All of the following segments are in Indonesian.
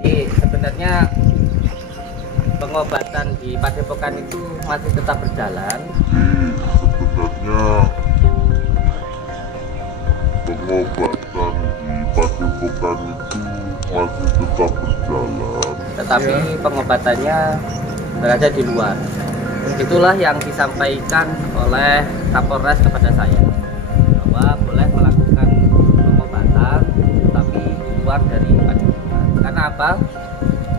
Jadi sebenarnya pengobatan di Padepokan itu masih tetap berjalan. Tetapi pengobatannya berada di luar. Itulah yang disampaikan oleh Kapolres kepada saya, bahwa boleh melakukan pengobatan tetapi di luar dari Padepokan. Karena apa?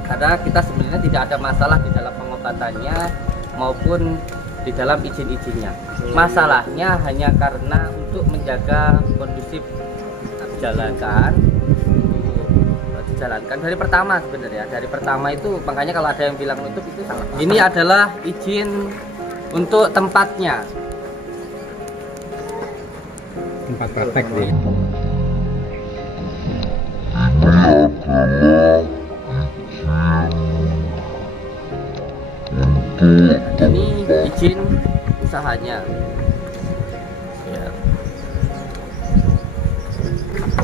Karena kita sebenarnya tidak ada masalah di dalam pengobatannya maupun di dalam izin-izinnya. Masalahnya hanya karena untuk menjaga kondusif dijalankan dari pertama. Sebenarnya dari pertama itu, makanya kalau ada yang bilang nutup itu salah. Ini adalah izin untuk tempatnya, tempat praktek deh. Ini izin usahanya ya.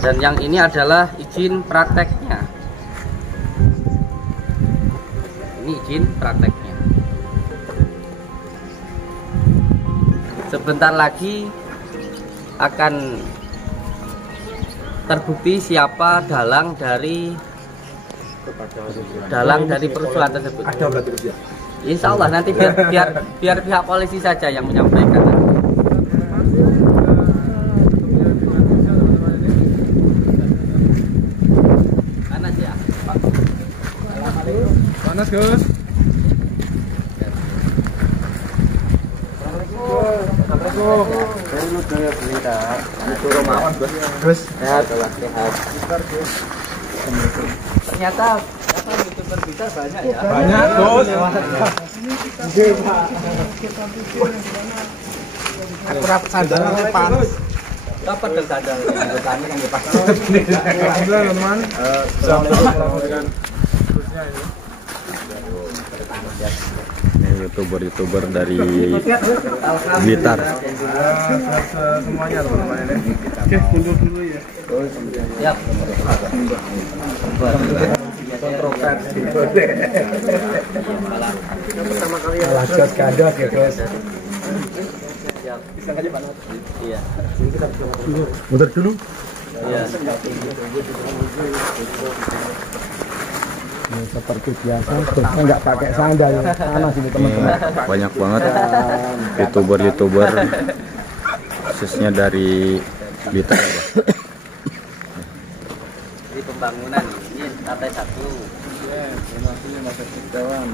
Dan yang ini adalah izin prakteknya. Ini izin prakteknya. Sebentar lagi akan terbukti siapa dalang dari perusahaan tersebut. Ada berarti ya? Insya Allah nanti biar pihak polisi saja yang menyampaikan. Panas ya, Pak. Panas, Gus. Gus, Sehat. Ternyata YouTuber kita banyak ya. banyak, Gus. Aku rapat sandal panas. Dapat dan sadar. Kami kan dipaksa. Alhamdulillah, teman. Assalamualaikum. Ini youtuber dari Blitar. Semuanya teman-teman ini. Oke, mundur dulu ya. Siap. Kontroversi boleh. Pertama kali lanjut gadot ya, Gus. Siap. Bisa aja Pak. Iya. Mundur dulu. Iya. Seperti biasa, Gusnya nggak pakai sandal. Panas ini teman-teman. Banyak banget youtuber khususnya dari Blitar. Di pembangunan ini lantai 1.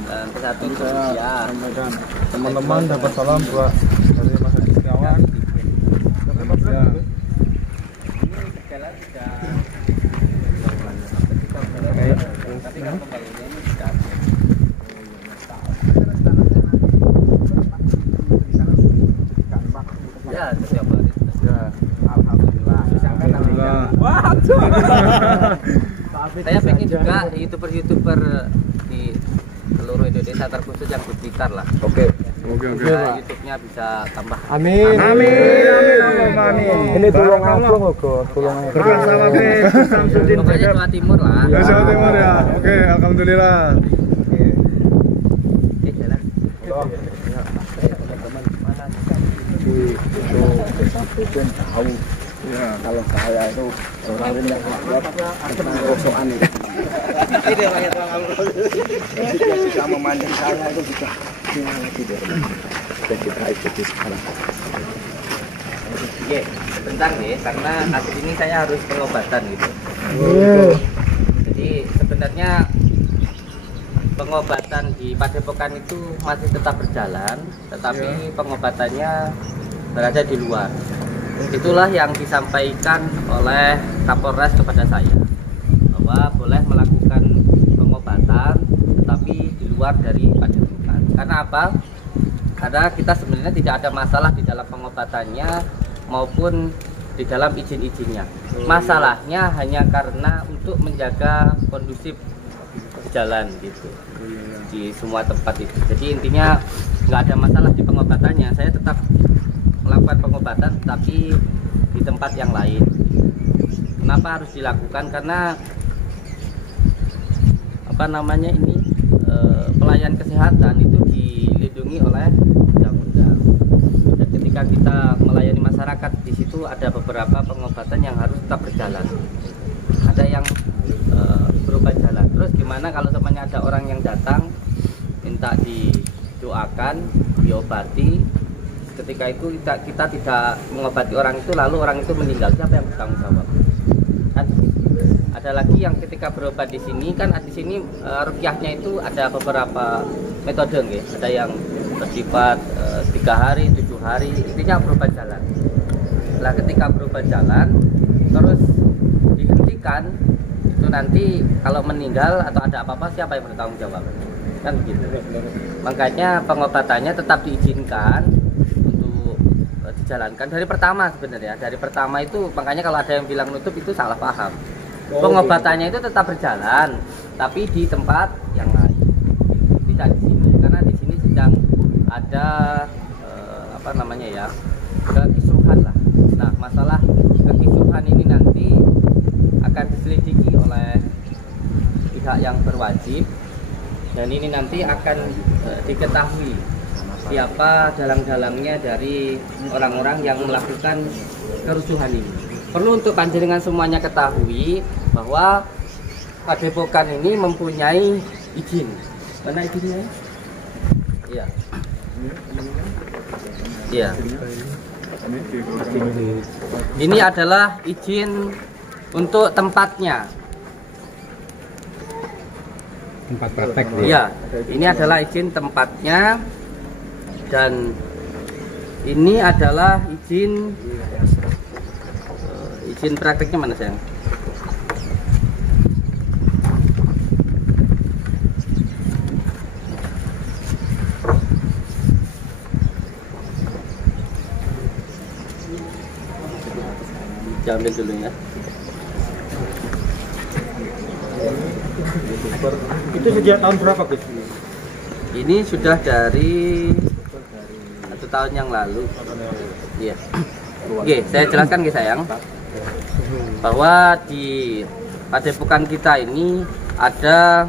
Lantai 1 ya. Teman-teman dapat salam buat dari Mas Setiawan. Ya, setiap hari. Ya, alhamdulillah. Saya pengen juga YouTuber di seluruh Indonesia, terkhusus yang di Blitar lah. Oke. YouTube-nya bisa tambah. Amin. Ini tolong aku, Gus. Tolong aku. Bersama Samsudin. Pokoknya Jawa Timur lah. Jawa Timur ya. Oke, alhamdulillah. Jalan. Samsudin tahu. Ya. Kalau saya itu orang yang kuat tentang kosokan ini. Tidak banyak orang. Dia sudah memandang saya itu juga gimana gitu. Dan kita ikuti sekarang. Oke, sebentar nih, karena habis ini saya harus pengobatan gitu. Jadi sebenarnya pengobatan di Padepokan itu masih tetap berjalan, tetapi pengobatannya berada di luar. Itulah yang disampaikan oleh Kapolres kepada saya, bahwa boleh melakukan pengobatan tetapi di luar dari Padepokan. Karena apa? Karena kita sebenarnya tidak ada masalah di dalam pengobatannya maupun di dalam izin-izinnya. Masalahnya hanya karena untuk menjaga kondusif jalan gitu di semua tempat itu. Jadi intinya nggak ada masalah di pengobatannya. Saya tetap melakukan pengobatan tapi di tempat yang lain. Kenapa harus dilakukan? Karena apa namanya ini pelayan kesehatan itu dilindungi oleh undang-undang. Dan ketika kita melayani masyarakat, di situ ada beberapa pengobatan yang harus tetap berjalan. Ada yang berobat jalan. Terus gimana kalau semuanya ada orang yang datang minta didoakan, diobati, ketika itu kita tidak mengobati orang itu lalu orang itu meninggal, siapa yang bertanggung jawab? Kan? Ada lagi yang ketika berobat di sini kan di sini ruqyahnya itu ada beberapa metode nggih. Ada yang bersifat 3 hari, 7 hari, intinya berobat jalan. Nah, ketika berobat jalan terus dihentikan, itu nanti kalau meninggal atau ada apa-apa siapa yang bertanggung jawab? Kan begitu. Makanya pengobatannya tetap diizinkan untuk dijalankan dari pertama sebenarnya. Dari pertama itu makanya kalau ada yang bilang nutup itu salah paham. Pengobatannya itu tetap berjalan, tapi di tempat yang lain. Tidak di sini karena di sini sedang ada apa namanya ya, kekisruhan lah. Nah, masalah kekisruhan ini nanti akan diselidiki oleh pihak yang berwajib, dan ini nanti akan diketahui siapa dalang-dalangnya dari orang-orang yang melakukan kerusuhan ini. Perlu untuk panjenengan semuanya ketahui bahwa Padepokan ini mempunyai izin. Mana izinnya? Iya. Iya. Ini adalah izin untuk tempatnya. Tempat praktek. Iya, ini adalah izin tempatnya, dan ini adalah izin prakteknya mana sayang? Ambil dulu ya. Itu sejak tahun berapa, Gus? Ini sudah dari 1 tahun yang lalu. Iya. Oke, saya jelaskan ke sayang bahwa di Padepokan kita ini ada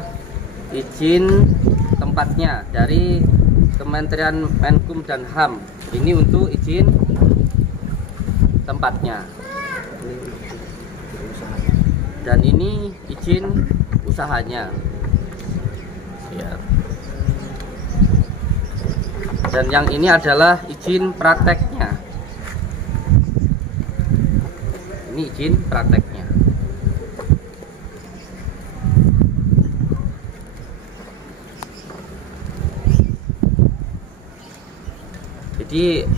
izin tempatnya dari Kementerian Menkum dan HAM. Ini untuk izin tempatnya. Dan ini izin usahanya. Ya. Dan yang ini adalah izin prakteknya. Ini izin prakteknya. Jadi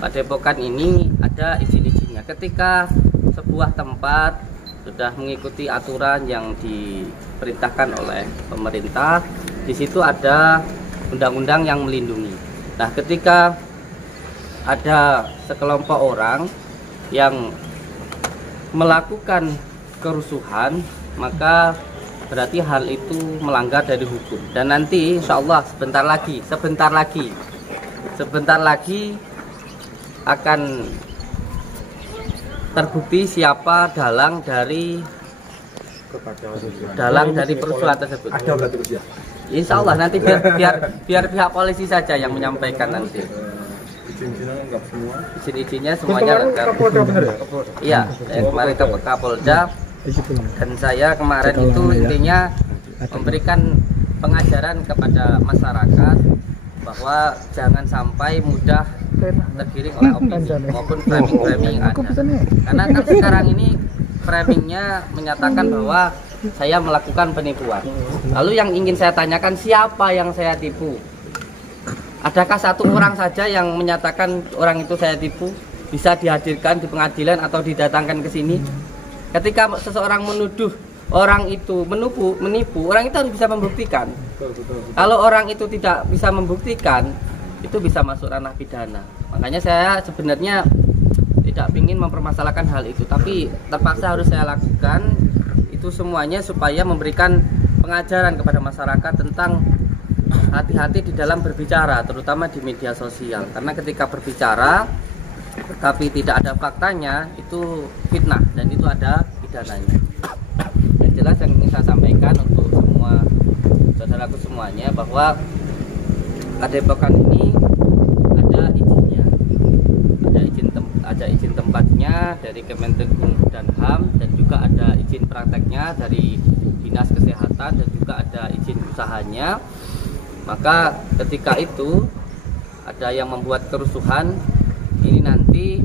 Padepokan ini ada izin-izinnya. Ketika sebuah tempat sudah mengikuti aturan yang diperintahkan oleh pemerintah, di situ ada undang-undang yang melindungi. Nah, ketika ada sekelompok orang yang melakukan kerusuhan, maka berarti hal itu melanggar dari hukum. Dan nanti insya Allah sebentar lagi akan terbukti siapa dalang dari perusuhan tersebut. Ada berarti Gus ya? Insya Allah nanti biar pihak polisi saja yang menyampaikan nanti. Izin-izinnya semuanya lengkap. Iya, kemarin ke Kapolda, dan saya kemarin itu intinya memberikan pengajaran kepada masyarakat bahwa jangan sampai mudah tergiring oleh opini maupun framing-framing yang ada. Karena kan sekarang ini framingnya menyatakan bahwa saya melakukan penipuan. Lalu yang ingin saya tanyakan, siapa yang saya tipu? Adakah satu orang saja yang menyatakan orang itu saya tipu? Bisa dihadirkan di pengadilan atau didatangkan ke sini? Ketika seseorang menuduh orang itu menipu, orang itu harus bisa membuktikan. Kalau orang itu tidak bisa membuktikan, itu bisa masuk ranah pidana. Makanya saya sebenarnya tidak ingin mempermasalahkan hal itu, tapi terpaksa harus saya lakukan itu semuanya supaya memberikan pengajaran kepada masyarakat tentang hati-hati di dalam berbicara, terutama di media sosial. Karena ketika berbicara tapi tidak ada faktanya, itu fitnah dan itu ada pidananya. Yang jelas yang ingin saya sampaikan untuk semua saudaraku semuanya bahwa Padepokan ini ada izinnya, ada izin tempatnya dari Kementerian dan HAM, dan juga ada izin prakteknya dari Dinas Kesehatan, dan juga ada izin usahanya. Maka ketika itu ada yang membuat kerusuhan, ini nanti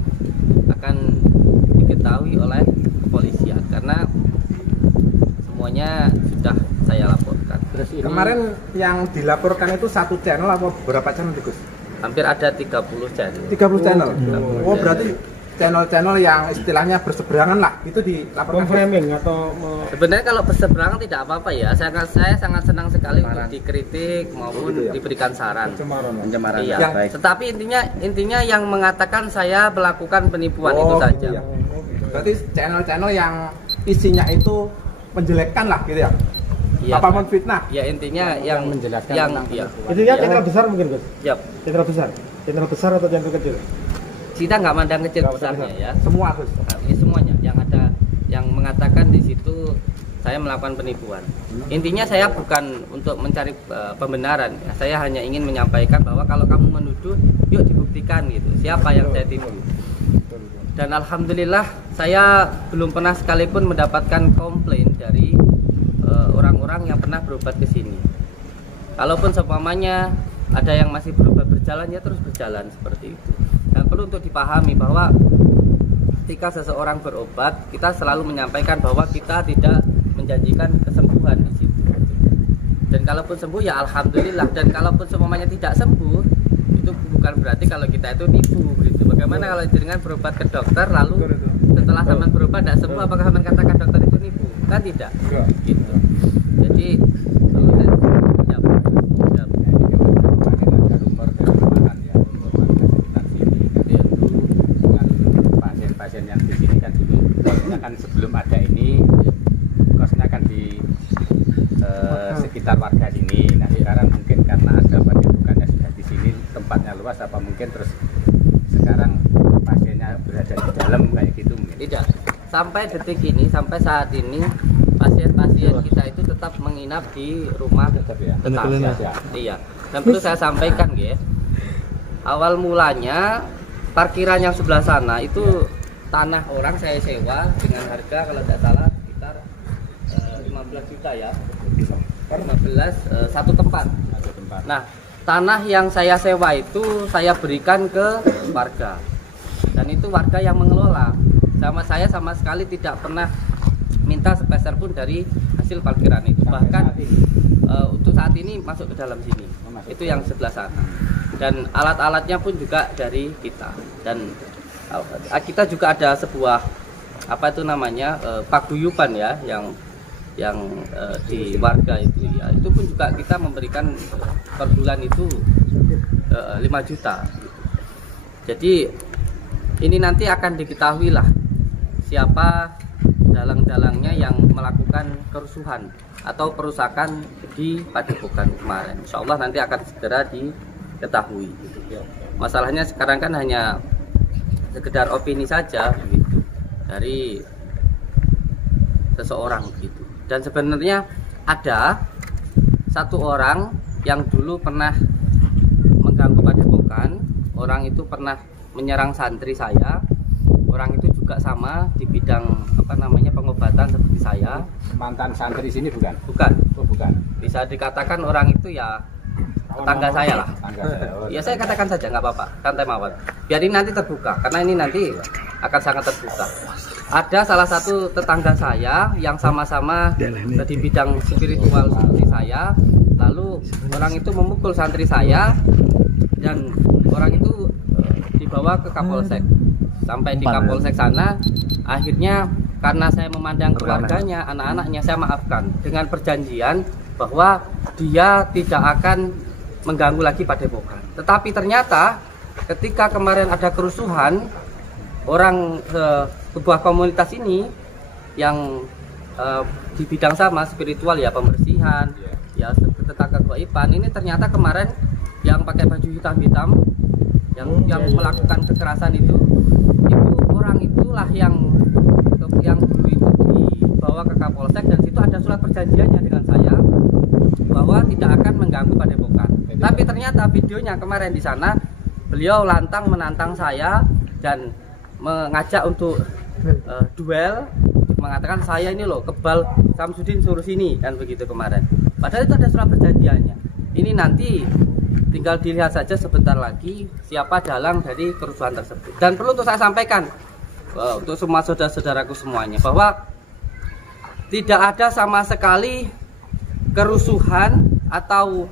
akan diketahui oleh kepolisian karena semuanya sudah saya laporkan. Terus ini Kemarin yang dilaporkan itu satu channel atau berapa channel, Gus? Hampir ada 30 channel. 30 channel. Oh, channel. berarti channel-channel yang istilahnya berseberangan lah, itu dilaporkan. memframing atau Sebenarnya kalau berseberangan tidak apa-apa ya. Saya sangat senang sekali untuk dikritik maupun gitu ya? diberikan saran. pencemaran. Iya. Yang- baik. Tetapi intinya yang mengatakan saya melakukan penipuan itu Oh, saja. iya. Berarti channel-channel yang isinya itu menjelekkan lah gitu ya. Iya. Apa menfitnah? Ya intinya yang menjelaskan yang tentang ya. Itu ya channel besar mungkin, Gus. Yap. Channel besar. Channel besar atau channel kecil? Kita nggak mandang kecil Nggak besarnya mandang ya. Semua, Gus. Nah, ini semuanya yang ada yang mengatakan di situ saya melakukan penipuan. Intinya saya bukan untuk mencari pembenaran. Saya hanya ingin menyampaikan bahwa kalau kamu menuduh, yuk dibuktikan gitu. Siapa yang saya tipu? Dan alhamdulillah saya belum pernah sekalipun mendapatkan komplain dari orang-orang yang pernah berobat ke sini. Kalaupun seumpamanya ada yang masih berobat berjalan, ya terus berjalan seperti itu. Dan perlu untuk dipahami bahwa ketika seseorang berobat, kita selalu menyampaikan bahwa kita tidak menjanjikan kesembuhan di situ. Dan kalaupun sembuh ya alhamdulillah. Dan kalaupun seumpamanya tidak sembuh, itu bukan berarti kalau kita itu nipu gitu. Bagaimana kalau jenengan berobat ke dokter lalu setelah sampean berobat tidak sembuh, apakah sampean katakan dokter itu nipu? Kan tidak. Gitu. Jadi kalau saya ya, pasien yang di sini kan dulu kosnya kan sebelum ada ini kosnya kan di sekitar warga sini. Nah sekarang mungkin karena ada padepokannya sudah di sini, tempatnya luas, apa mungkin terus sekarang pasiennya berada di dalam kayak gitu mungkin. tidak. Sampai detik ini, sampai saat ini pasien-pasien kita itu tetap menginap di rumah Tetap ya. tetap. Ya. Iya. Dan perlu saya sampaikan, ya. Awal mulanya parkiran yang sebelah sana itu tanah orang saya sewa dengan harga kalau tidak salah sekitar 15 juta ya. 15 satu tempat. Satu tempat. Nah, tanah yang saya sewa itu saya berikan ke warga. Dan itu warga yang mengelola. Saya sama sekali tidak pernah minta sepeser pun dari hasil parkiran itu. Bahkan untuk saat ini masuk ke dalam sini. Itu yang sebelah sana. Dan alat-alatnya pun juga dari kita. Dan kita juga ada sebuah apa itu namanya paguyuban ya yang di warga itu ya. Itu pun juga kita memberikan per bulan itu 5 juta. Jadi ini nanti akan diketahui lah siapa dalang-dalangnya yang melakukan kerusuhan atau perusakan di Padepokan kemarin. Insya Allah nanti akan segera diketahui. Masalahnya sekarang kan hanya sekedar opini saja begitu dari seseorang begitu. Dan sebenarnya ada satu orang yang dulu pernah mengganggu Padepokan. Orang itu pernah menyerang santri saya. Orang itu juga sama di bidang apa namanya pengobatan seperti saya. Mantan santri sini bukan? Bukan. Oh, bukan. Bisa dikatakan orang itu ya tetangga saya lah. Tetangga saya. Oh, Ya saya katakan saja nggak apa-apa, santai mawar. Biar ini nanti terbuka, karena ini nanti akan sangat terbuka. Ada salah satu tetangga saya yang sama-sama di bidang spiritual seperti saya. Lalu orang itu memukul santri saya dan orang itu dibawa ke Kapolsek. Sampai di Kapolsek sana, akhirnya karena saya memandang keluarganya, anak-anaknya, saya maafkan dengan perjanjian bahwa dia tidak akan mengganggu lagi Padepokan. Tetapi ternyata ketika kemarin ada kerusuhan, orang sebuah komunitas ini yang di bidang sama spiritual ya, pembersihan, ya tetangga goiban, ini ternyata kemarin yang pakai baju hitam-hitam yang melakukan kekerasan itu orang itulah yang dulu itu dibawa ke Kapolsek, dan situ ada surat perjanjiannya dengan saya bahwa bahwa tidak akan mengganggu Padepokan. Tapi ternyata videonya kemarin di sana beliau lantang menantang saya dan mengajak untuk duel, mengatakan saya ini loh kebal Samsudin suruh sini dan begitu kemarin. Padahal itu ada surat perjanjiannya. Ini nanti tinggal dilihat saja sebentar lagi siapa dalang dari kerusuhan tersebut. Dan perlu untuk saya sampaikan untuk semua saudara-saudaraku semuanya bahwa tidak ada sama sekali kerusuhan atau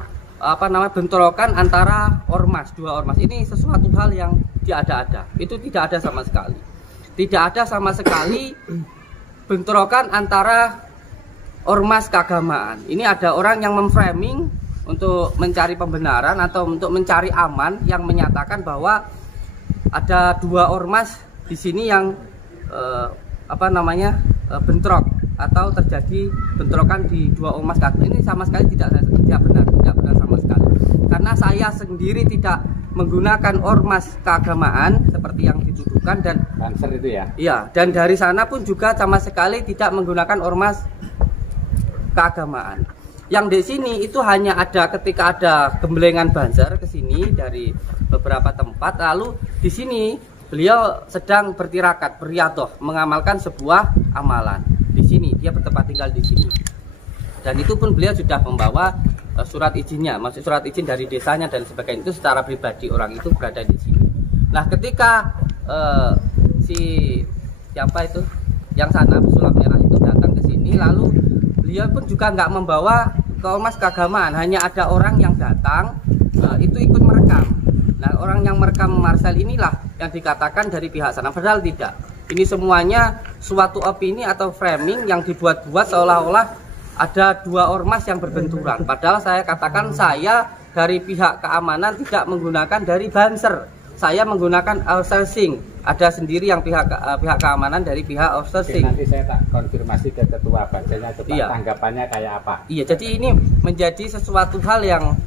bentrokan antara ormas, dua ormas. Ini sesuatu hal yang tiada-ada. Itu tidak ada sama sekali. Tidak ada sama sekali bentrokan antara ormas keagamaan. Ini ada orang yang memframing untuk mencari pembenaran atau untuk mencari aman yang menyatakan bahwa ada dua ormas di sini yang bentrok atau terjadi bentrokan di dua ormas keagamaan. Ini sama sekali tidak benar sama sekali. Karena saya sendiri tidak menggunakan ormas keagamaan seperti yang dituduhkan dan Banser itu ya. Iya, dan dari sana pun juga sama sekali tidak menggunakan ormas keagamaan. Yang di sini itu hanya ada ketika ada gemblengan Banser ke sini dari beberapa tempat, lalu di sini beliau sedang bertirakat, beriadoh, mengamalkan sebuah amalan. Di sini dia bertempat tinggal di sini. Dan itu pun beliau sudah membawa surat izinnya, maksud surat izin dari desanya dan sebagainya, itu secara pribadi orang itu berada di sini. Nah, ketika siapa itu yang sana pesulap merah itu datang ke sini, lalu beliau pun juga nggak membawa ke ormas keagamaan, hanya ada orang yang datang itu ikut merekam. Nah, orang yang merekam Marcel inilah yang dikatakan dari pihak sana, padahal tidak. Ini semuanya suatu opini atau framing yang dibuat-buat seolah-olah ada dua ormas yang berbenturan. Padahal saya katakan saya dari pihak keamanan tidak menggunakan dari Banser. Saya menggunakan outsourcing. Ada sendiri yang pihak keamanan dari pihak outsourcing. Nanti saya tak konfirmasi ke ketua Bansernya coba iya. Tanggapannya kayak apa. Iya, jadi ini menjadi sesuatu hal yang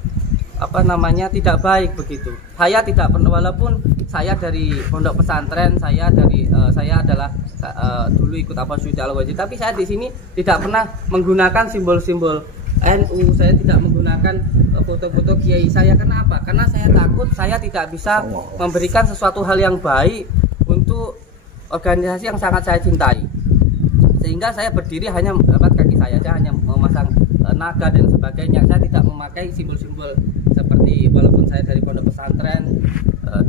tidak baik begitu. Saya tidak pernah, walaupun saya dari pondok pesantren, saya adalah dulu ikut Syuhid Al-Wajid, tapi saya di sini tidak pernah menggunakan simbol-simbol NU, saya tidak menggunakan foto-foto kiai saya. Kenapa? Karena saya takut saya tidak bisa memberikan sesuatu hal yang baik untuk organisasi yang sangat saya cintai. Sehingga saya berdiri hanya mendapat kaki saya hanya memasang naga dan sebagainya. Saya tidak memakai simbol-simbol seperti, walaupun saya dari pondok pesantren,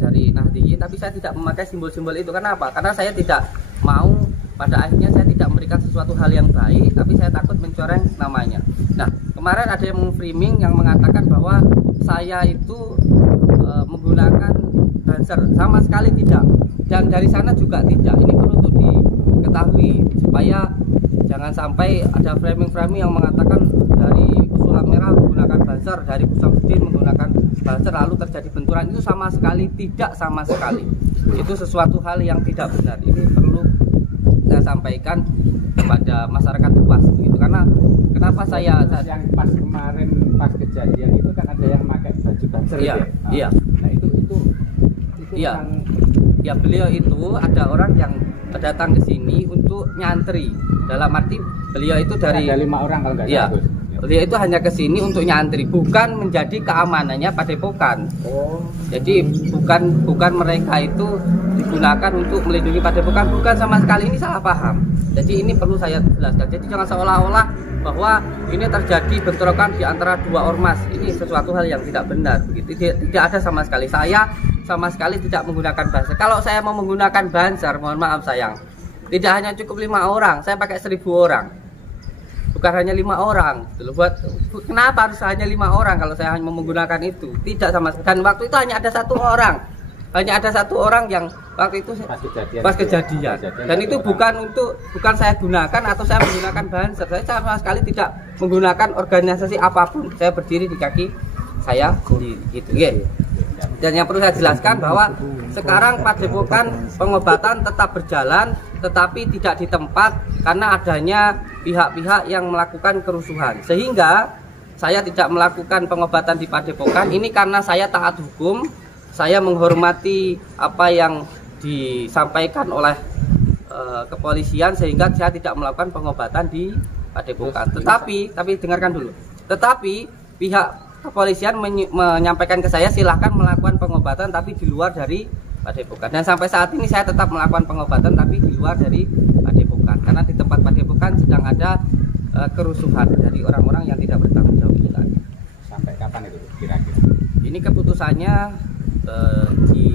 dari Nahdliyin, tapi saya tidak memakai simbol-simbol itu. Kenapa? Karena saya tidak mau pada akhirnya saya tidak memberikan sesuatu hal yang baik, tapi saya takut mencoreng namanya. Nah, kemarin ada yang memframing yang mengatakan bahwa saya itu menggunakan Banser, sama sekali tidak. Dan dari sana juga tidak. Ini perlu untuk diketahui supaya jangan sampai ada framing-framing yang mengatakan dari pesulap merah menggunakan Banser, dari Samsudin menggunakan Banser, lalu terjadi benturan. Itu sama sekali tidak, sama sekali. Itu sesuatu hal yang tidak benar. Ini perlu saya sampaikan kepada masyarakat luas begitu. Karena kenapa saya yang pas kemarin pas kejadian itu kan ada yang pakai baju Banser. Iya, iya. Nah, itu iya. yang... Ya, beliau itu ada orang yang datang ke sini untuk nyantri. Dalam arti beliau itu dari ada 5 orang kalau nggak ya, salah. beliau itu hanya ke sini untuk nyantri, bukan menjadi keamanannya Padepokan. Jadi bukan mereka itu digunakan untuk melindungi Padepokan, bukan sama sekali. Ini salah paham. Jadi ini perlu saya jelaskan. Jadi jangan seolah-olah bahwa ini terjadi bentrokan di antara dua ormas. Ini sesuatu hal yang tidak benar begitu. Tidak ada sama sekali. Saya sama sekali tidak menggunakan Banser. Kalau saya mau menggunakan Banser, mohon maaf sayang, tidak hanya cukup 5 orang, saya pakai 1000 orang. Bukan hanya 5 orang. Kenapa harus hanya 5 orang kalau saya hanya menggunakan itu? Tidak sama sekali. Dan waktu itu hanya ada 1 orang. Hanya ada 1 orang yang waktu itu pas kejadian. Dan itu bukan saya gunakan atau saya menggunakan Banser. Saya sama sekali tidak menggunakan organisasi apapun. Saya berdiri di kaki saya sendiri gitu. Dan yang perlu saya jelaskan bahwa sekarang Padepokan pengobatan tetap berjalan, tetapi tidak di tempat karena adanya pihak-pihak yang melakukan kerusuhan. Sehingga saya tidak melakukan pengobatan di Padepokan ini karena saya taat hukum, saya menghormati apa yang disampaikan oleh kepolisian, sehingga saya tidak melakukan pengobatan di Padepokan. Tetapi dengarkan dulu. Tetapi pihak kepolisian menyampaikan ke saya silahkan melakukan pengobatan tapi di luar dari Padepokan. Dan sampai saat ini saya tetap melakukan pengobatan tapi di luar dari Padepokan, karena di tempat Padepokan sedang ada kerusuhan dari orang-orang yang tidak bertanggung jawab itu tadi. Sampai kapan itu kira-kira? Ini keputusannya di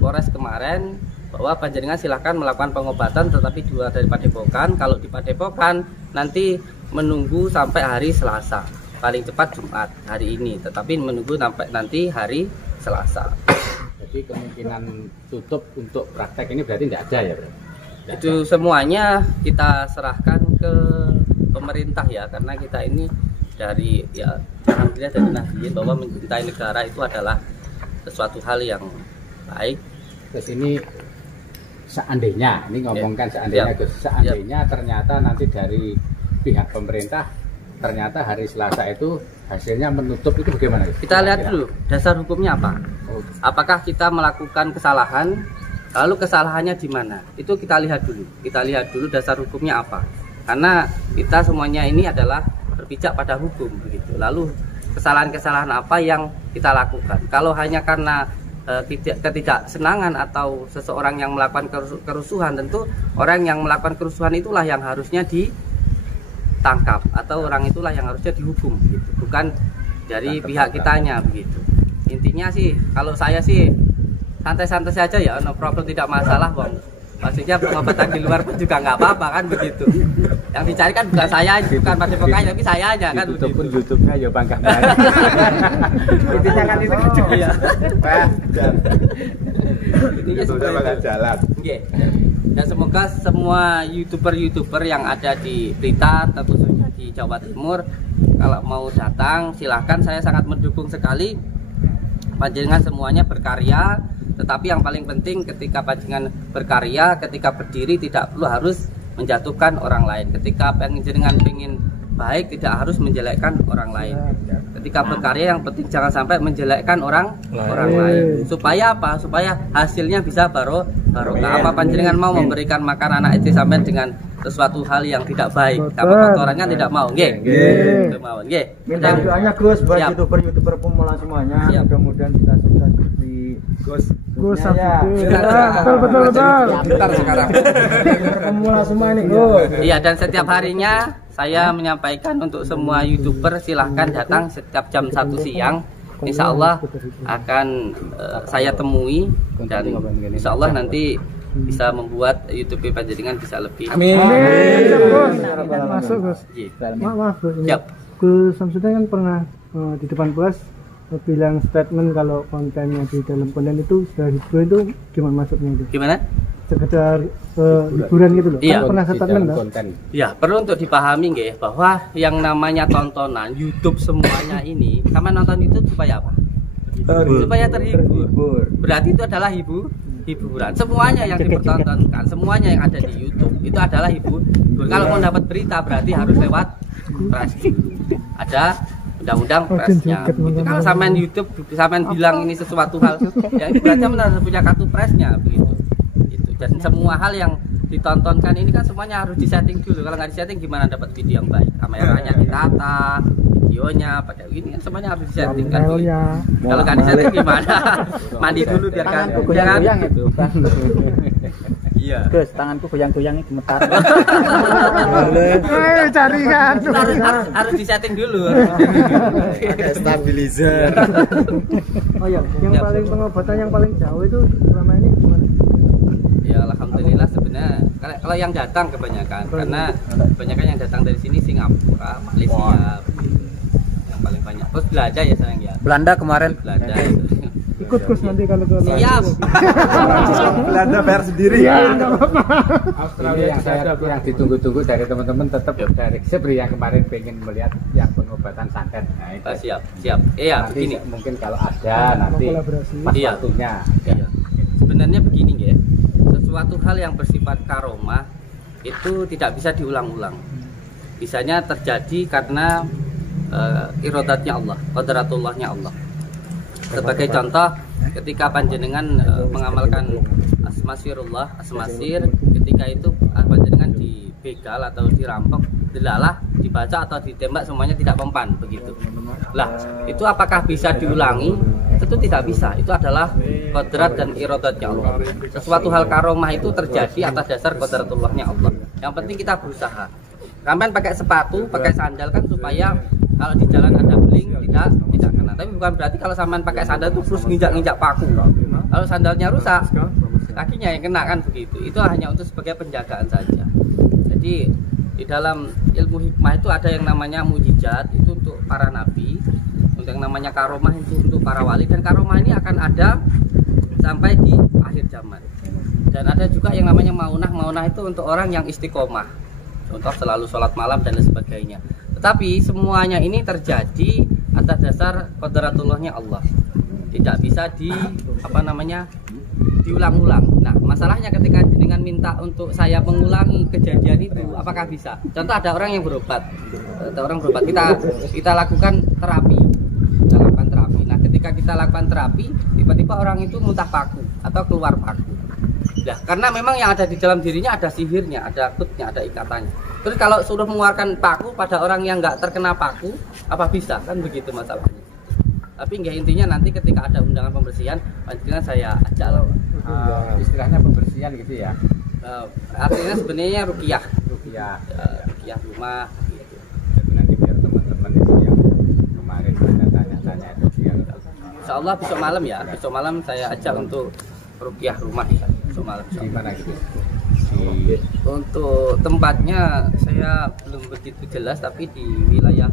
Polres kemarin bahwa panjenengan silahkan melakukan pengobatan tetapi di luar dari Padepokan. Kalau di Padepokan nanti menunggu sampai hari Selasa, paling cepat Jumat hari ini, tetapi menunggu sampai nanti hari Selasa. Jadi kemungkinan tutup untuk praktek ini berarti tidak ada ya, Bro? Itu semuanya kita serahkan ke pemerintah ya, karena kita ini dari ya alhamdulillah dari Nahdien bahwa mencintai negara itu adalah sesuatu hal yang baik. Terus ini seandainya, ini ngomongkan seandainya Ya. Gus, seandainya ternyata nanti dari pihak pemerintah ternyata hari Selasa itu hasilnya menutup, itu bagaimana Gus? Kita lihat dulu dasar hukumnya apa. Oh, Apakah kita melakukan kesalahan, lalu kesalahannya di mana? Itu kita lihat dulu. Kita lihat dulu dasar hukumnya apa. Karena kita semuanya ini adalah berpijak pada hukum begitu. Lalu kesalahan-kesalahan apa yang kita lakukan? Kalau hanya karena ketidaksenangan atau seseorang yang melakukan kerusuhan, tentu orang yang melakukan kerusuhan itulah yang harusnya ditangkap atau orang itulah yang harusnya dihukum gitu. Bukan dari pihak kitanya begitu. Intinya sih kalau saya sih santai-santai saja ya, no problem, tidak masalah Bang. Maksudnya pengobatan di luar pun juga nggak apa-apa kan begitu. Yang dicari kan bukan saya, bukan Padepokan, tapi saya aja kan itu pun begitu. YouTube-nya ya bangga banget. Intinya kan itu Iya. Intinya seperti itu. jalan. Oke. Dan semoga semua YouTuber yang ada di Blitar, khususnya di Jawa Timur, kalau mau datang silahkan, saya sangat mendukung sekali. Panjenengan semuanya berkarya, tetapi yang paling penting ketika panjenengan berkarya, ketika berdiri tidak perlu harus menjatuhkan orang lain. Ketika panjenengan pengen baik tidak harus menjelekkan orang lain. Ketika berkarya yang penting jangan sampai menjelekkan orang lain. Supaya apa? Supaya hasilnya bisa barokah. Apa panjenengan mau memberikan makan anak istri sampai dengan sesuatu hal yang tidak baik? Apa kotorannya tidak mau? Nggih. Tidak mau. Nggih. Minta doanya Gus buat Siap. youtuber pemula semuanya. Siap. Mudah-mudahan kita sukses seperti Gus. ya. Betul. Bentar sekarang. Pemula semua ini Gus. Iya, dan setiap harinya saya menyampaikan untuk semua YouTuber silahkan datang setiap jam 1 siang. Insya Allah akan saya temui dan insya Allah nanti bisa membuat YouTube panjenengan bisa lebih. Amin. Masuk Gus. Iya. Maaf Gus. Siap. Gus Samsudin kan pernah di depan kelas bilang statement kalau kontennya di dalam konten itu sudah hiburan, itu gimana maksudnya itu? Gimana? Sekedar hiburan gitu loh. Iya. Kan pernah Di statement dalam kan? konten. Ya, perlu untuk dipahami nggih bahwa yang namanya tontonan YouTube semuanya ini, sama nonton YouTube supaya apa? Supaya terhibur. Berarti itu adalah hiburan. Semuanya yang dipertontonkan, semuanya yang ada di YouTube itu adalah hibur. Kalau mau dapat berita berarti harus lewat press. Ada undang-undang presnya. Begitu. Kalau sampean YouTube sampean bilang ini sesuatu hal, ya berarti harus punya kartu presnya begitu. Gitu. Dan semua hal yang ditontonkan ini kan semuanya harus disetting dulu. Kalau nggak disetting gimana dapat video yang baik? Kameranya ditata, videonya, pada ini kan semuanya harus disetting kan. Thumbnailnya. Kalau nggak disetting gimana? Mandi dulu biar kan. Tanganku goyang-goyang itu. Iya. Gus, tanganku goyang-goyang ini gemetar. Cari kan. Harus disetting dulu. Stabilizer. Oh iya, yang Siap. paling pengobatan yang paling jauh itu selama ini gimana? Ya alhamdulillah sebenarnya kalau yang datang kebanyakan, karena kebanyakan yang datang dari sini Singapura, Malaysia, begitu. Yang paling banyak. Terus Belanda ya sayang ya. Belanda kemarin. Belanda itu. Ikut Gus nanti kalau ke Siap. Belanda bayar sendiri. Ini yang ditunggu-tunggu dari teman-teman tetap dari Sebri yang kemarin pengen melihat yang pengobatan santet. Nah, itu. Siap. Iya, Nanti begini. mungkin kalau ada nanti kolaborasi. pas Iya. waktunya. Iya. Sebenarnya begini ya. Sesuatu hal yang bersifat karomah itu tidak bisa diulang-ulang. Bisanya terjadi karena irodatnya Allah, qadratullahnya Allah. Sebagai contoh, ketika panjenengan mengamalkan asmasirullah, asmasir, ketika itu panjenengan dibegal atau dirampok dilalah, dibaca atau ditembak semuanya tidak mempan begitu. Lah, itu apakah bisa diulangi? Tentu tidak bisa. Itu adalah qadrat dan iradatnya Allah. Sesuatu hal karomah itu terjadi atas dasar qadratullahnya Allah. Yang penting kita berusaha. Sampai pakai sepatu, pakai sandal kan supaya kalau di jalan ada beling tidak kena. Tapi bukan berarti kalau sampean pakai sandal itu terus nginjak-nginjak paku. Kalau sandalnya rusak, kakinya yang kena kan begitu. Itu hanya untuk sebagai penjagaan saja. Jadi di dalam ilmu hikmah itu ada yang namanya mujizat, itu untuk para nabi, untuk yang namanya karomah itu untuk para wali, dan karomah ini akan ada sampai di akhir zaman. Dan ada juga yang namanya maunah itu untuk orang yang istiqomah, contoh selalu sholat malam dan lain sebagainya. Tetapi semuanya ini terjadi atas dasar qadratullahnya Allah, tidak bisa diulang-ulang. Nah, masalahnya ketika dengan minta untuk saya mengulangi kejadian itu, apakah bisa? Contoh ada orang yang berobat, kita lakukan terapi, Nah, ketika kita lakukan terapi, tiba-tiba orang itu muntah paku atau keluar paku. Nah, karena memang yang ada di dalam dirinya ada sihirnya, ada kutnya, ada ikatannya. Terus kalau sudah mengeluarkan paku pada orang yang nggak terkena paku, apa bisa? Kan begitu masalahnya. Tapi nggak, intinya nanti ketika ada undangan pembersihan, panjenengan saya ajak lah. Istilahnya pembersihan gitu ya. Artinya sebenarnya ruqyah rumah gitu. Jadi nanti biar teman-teman itu yang kemarin ada tanya-tanya itu biar Insya Allah besok malam ya, besok malam saya ajak untuk ruqyah rumah ya, besok malam. di mana gitu. Untuk tempatnya saya belum begitu jelas, tapi di wilayah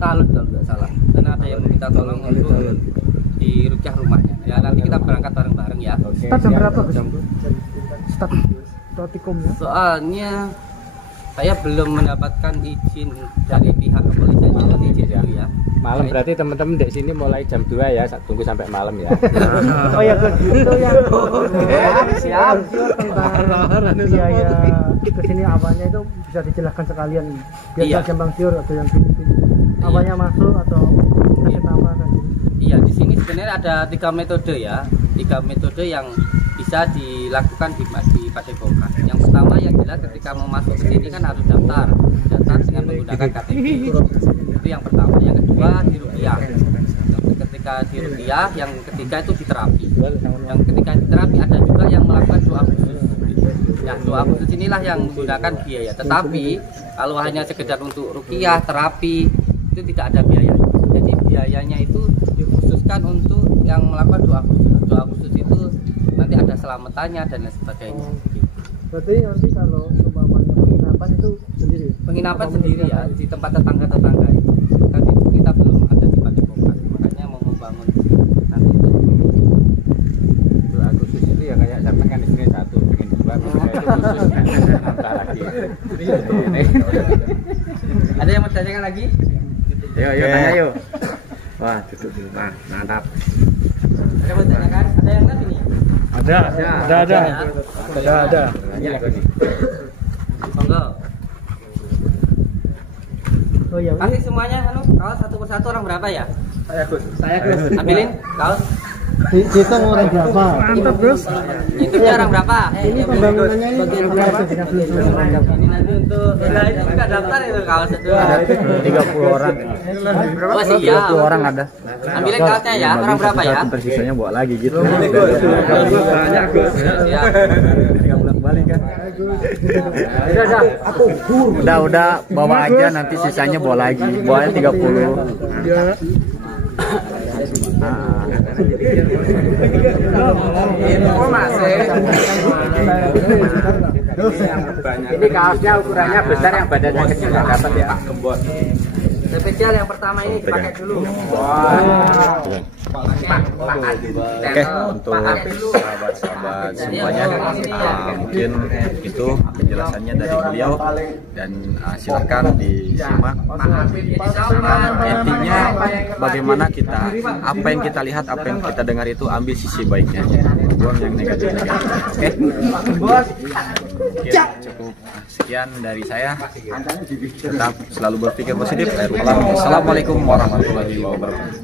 Talut kalau nggak salah. Karena ada yang minta tolong untuk di ruqyah rumahnya. Ya nanti kita berangkat bareng-bareng ya. Start jam berapa Gus? Start tikumnya. Soalnya saya belum mendapatkan izin dari pihak kepolisian, izin dulu ya. Malam berarti teman-teman di sini mulai jam 2 ya, tunggu sampai malam ya. Oh ya, itu yang siap tentang biaya kesini awalnya itu bisa dijelaskan sekalian biar Iya. gampang siur atau yang sini awalnya masuk atau kasih apa kan? Iya, di sini sebenarnya ada 3 metode ya, 3 metode yang bisa dilakukan di Padepokan. Yang pertama yang jelas ketika mau masuk ke sini kan harus daftar dengan menggunakan KTP. Itu yang pertama. Yang kedua di ruqyah. Ketika di ruqyah, yang ketiga itu di terapi. Yang ketika di terapi ada juga yang melakukan doa khusus. Nah, doa khusus inilah yang menggunakan biaya. Tetapi kalau hanya sekedar untuk ruqyah, terapi itu tidak ada biaya. Jadi biayanya itu dikhususkan untuk yang melakukan doa khusus. Doa khusus itu nanti ada selamatannya dan lain sebagainya. Berarti nanti kalau umpamanya penginapan itu sendiri? Penginapan sendiri ya, di tempat tetangga-tetangga itu. Nanti kita belum ada di Padepokan, makanya mau membangun nanti itu. Doa khusus itu ya kayak sampai kan di sini 1, pengen 2, itu khusus kan nambah lagi. Ada yang mau tanyakan lagi? Yuk tanya yuk. Wah, duduk dulu. Nah, mantap. Ada yang mau tanyakan? Ada yang lagi nih? Ada. Banyak nih. Monggo. Oh iya. Kasih semuanya kaos satu persatu orang berapa ya? Saya Gus. Ambilin kaos. Hitung orang berapa? Mantap Gus. Hitungnya orang berapa? Ini pembangunannya ini berapa? Ini nanti untuk itu juga daftar itu kaos itu. 30 orang. Oh siap. 30 orang ada. Ambilin kaosnya ya. Orang berapa ya? Tersisanya bawa lagi gitu. Banyak Gus. Siap. Tinggal balik kan. Udah bawa aja, nanti sisanya bawa lagi. Bawanya 30. Ini kaosnya ukurannya besar, yang badannya kecil nggak dapat ya. Spesial yang pertama ini dipakai dulu. Oke, untuk sahabat-sahabat semuanya, mungkin itu penjelasannya dari beliau, dan silakan disimak. Intinya bagaimana kita, apa yang kita lihat, apa yang kita dengar itu ambil sisi baiknya, buang yang negatif-negatif. Oke, mungkin cukup sekian dari saya. Tetap selalu berpikir positif. Assalamualaikum warahmatullahi wabarakatuh.